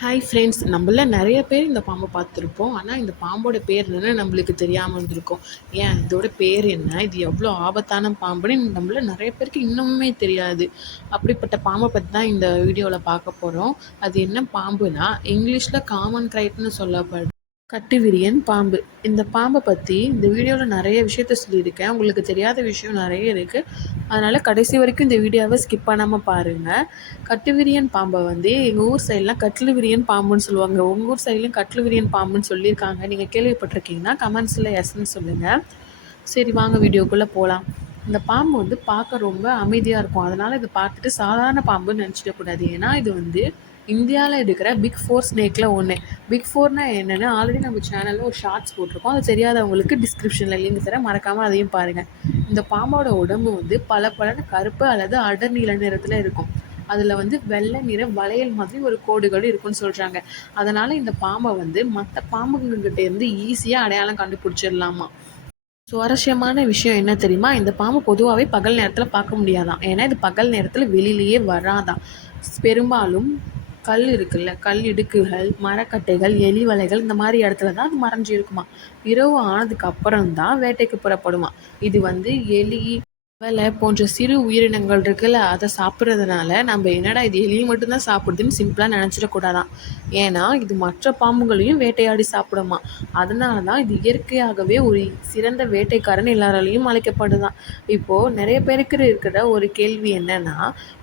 Hi friends, நம்மள நிறைய பேர் இந்த பாம்பை பார்த்துருப்போம். ஆனால் இந்த பாம்போட பேர் என்னன்னு நம்மளுக்கு தெரியாமல் இருந்திருக்கும். ஏன் இதோட பேர் என்ன, இது எவ்வளோ ஆபத்தான பாம்புன்னு நம்மள நிறைய பேருக்கு இன்னுமே தெரியாது. அப்படிப்பட்ட பாம்பை பற்றி தான் இந்த வீடியோவில் பார்க்க போகிறோம். அது என்ன பாம்புனா, இங்கிலீஷில் காமன் கிரைட்னு சொல்லப்படுது கட்டுவிரியன் பாம்பு. இந்த பாம்பை பற்றி இந்த வீடியோவில் நிறைய விஷயத்த சொல்லியிருக்கேன். உங்களுக்கு தெரியாத விஷயம் நிறைய இருக்குது. அதனால் கடைசி வரைக்கும் இந்த வீடியோவை ஸ்கிப் பண்ணாமல் பாருங்கள். கட்டுவிரியன் பாம்பை எங்கள் ஊர் சைட்லாம் கட்லு விரியன் பாம்புன்னு சொல்லுவாங்க. உங்கள் ஊர் சைட்லையும் கட்லு விரியன் பாம்புன்னு சொல்லியிருக்காங்க. நீங்கள் கேள்விப்பட்டிருக்கீங்கன்னா கமெண்ட்ஸில் எஸ்ன்னு சொல்லுங்கள். சரி, வாங்க வீடியோக்குள்ளே போகலாம். இந்த பாம்பு பார்க்க ரொம்ப அமைதியாக இருக்கும். அதனால் இதை பார்த்துட்டு சாதாரண பாம்புன்னு நினச்சிடக்கூடாது. ஏன்னா இது இந்தியாவில் இருக்கிற பிக் 4 ஸ்னேக்கில் ஒன்று. பிக் 4னா என்னென்னு ஆல்ரெடி நம்ம சேனலில் ஒரு ஷார்ட்ஸ் போட்டிருக்கோம். அது தெரியாதவங்களுக்கு டிஸ்கிரிப்ஷனில் லிங்க் தரேன், மறக்காமல் அதையும் பாருங்கள். இந்த பாம்போட உடம்பு பல கருப்பு அல்லது அடர் நீல நிறத்தில் இருக்கும். அதில் வெள்ளை நிற வளையல் மாதிரி ஒரு கோடுகள் இருக்குன்னு சொல்கிறாங்க. அதனால் இந்த பாம்பை மற்ற பாம்புங்ககிட்டேருந்து ஈஸியாக அடையாளம் கண்டுபிடிச்சிடலாமா. சுவாரஸ்யமான விஷயம் என்ன தெரியுமா, இந்த பாம்பு பொதுவாகவே பகல் நேரத்தில் பார்க்க முடியாதான். ஏன்னா இது பகல் நேரத்தில் வெளியிலேயே வராதான். பெரும்பாலும் கல் இருக்குல்ல, கல் இடுக்குகள், மரக்கட்டைகள், எலி வலைகள் இந்த மாதிரி இடத்துல தான் அது மறைஞ்சி இருக்குமா. இரவு ஆனதுக்கு அப்புறம் தான் வேட்டைக்கு புறப்படுமா. இது எலி, தவளை போன்ற சிறு உயிரினங்கள் இருக்குல்ல, அதை சாப்பிட்றதுனால நம்ம என்னடா இது எலி மட்டும்தான் சாப்பிடுதுன்னு சிம்பிளாக நினச்சிடக்கூடாதான். ஏன்னா இது மற்ற பாம்புகளையும் வேட்டையாடி சாப்பிடுமா. அதனால தான் இது இயற்கையாகவே ஒரு சிறந்த வேட்டைக்காரன் எல்லாராலையும் அழைக்கப்படுதான். இப்போது நிறைய பேருக்கு இருக்கிற ஒரு கேள்வி என்னன்னா,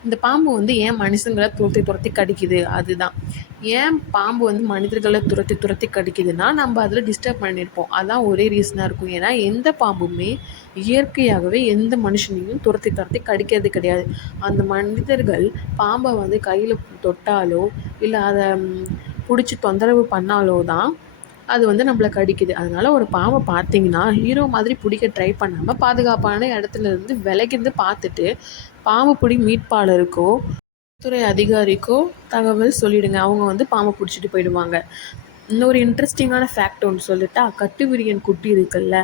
இந்த பாம்பு ஏன் மனுஷங்களை துரத்தி கடிக்குது. அதுதான், ஏன் பாம்பு மனிதர்களை துரத்தி கடிக்குதுன்னா, நம்ம அதில் டிஸ்டர்ப் பண்ணியிருப்போம். அதான் ஒரே ரீசனாக இருக்கும். ஏன்னா எந்த பாம்புமே இயற்கையாகவே எந்த மனுஷனையும் துரத்தி கடிக்கிறது கிடையாது. அந்த மனிதர்கள் பாம்பை கையில் தொட்டாலோ இல்லை அதை பிடிச்சி தொந்தரவு பண்ணாலோ தான் அது நம்மளை கடிக்குது. அதனால் ஒரு பாம்பை பார்த்தீங்கன்னா ஹீரோ மாதிரி பிடிக்க ட்ரை பண்ணாமல் பாதுகாப்பான இடத்துல இருந்து விலகிருந்து பார்த்துட்டு பாம்பு பிடி மீட்பாளருக்கோ துறை அதிகாரிக்கோ தகவல் சொல்லிவிடுங்க. அவங்க பாம்பை பிடிச்சிட்டு போயிடுவாங்க. இன்னொரு இன்ட்ரெஸ்டிங்கான ஃபேக்ட் ஒன்று சொல்லிட்டா, கட்டுவிரியன் குட்டி இருக்குல்ல,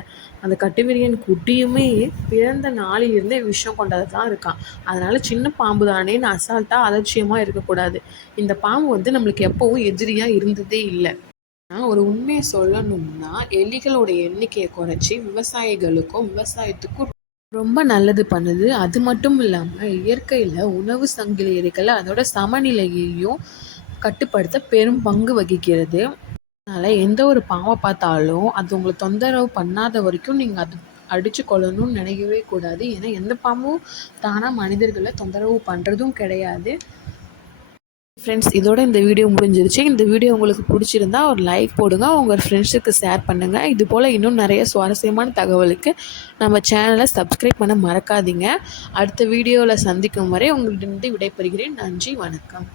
அந்த கட்டுவிரியன் குட்டியுமே பிறந்த நாளிலிருந்தே விஷம் கொண்டது தான் இருக்கான். அதனால் சின்ன பாம்பு தானேன்னு அசால்ட்டாக அலட்சியமாக இருக்கக்கூடாது. இந்த பாம்பு நம்மளுக்கு எப்போவும் எதிரியாக இருந்ததே இல்லை. ஒரு உண்மையை சொல்லணும்னா, எலிகளோட எண்ணிக்கையை குறைச்சி விவசாயிகளுக்கும் விவசாயத்துக்கும் ரொம்ப நல்லது பண்ணுது. அது மட்டும் இல்லாமல் இயற்கையில் உணவு சங்கிலி இருக்குல்ல, அதோட சமநிலையையும் கட்டுப்படுத்த பெரும் பங்கு வகிக்கிறது. அதனால் எந்த ஒரு பாம்பை பார்த்தாலும் அது உங்களை தொந்தரவு பண்ணாத வரைக்கும் நீங்கள் அது அடித்து கொள்ளணும்னு நினைக்கவே கூடாது. ஏன்னா எந்த பாம்பும் தானாக மனிதர்களை தொந்தரவு பண்ணுறதும் கிடையாது. ஃப்ரெண்ட்ஸ், இதோட இந்த வீடியோ முடிஞ்சிருச்சு. இந்த வீடியோ உங்களுக்கு பிடிச்சிருந்தா ஒரு லைக் போடுங்க, உங்கள் ஃப்ரெண்ட்ஸுக்கு ஷேர் பண்ணுங்கள். இது போல் இன்னும் நிறைய சுவாரஸ்யமான தகவலுக்கு நம்ம சேனலை சப்ஸ்கிரைப் பண்ண மறக்காதீங்க. அடுத்த வீடியோவில் சந்திக்கும் வரை உங்களிடம் விடைபெறுகிறேன். நன்றி, வணக்கம்.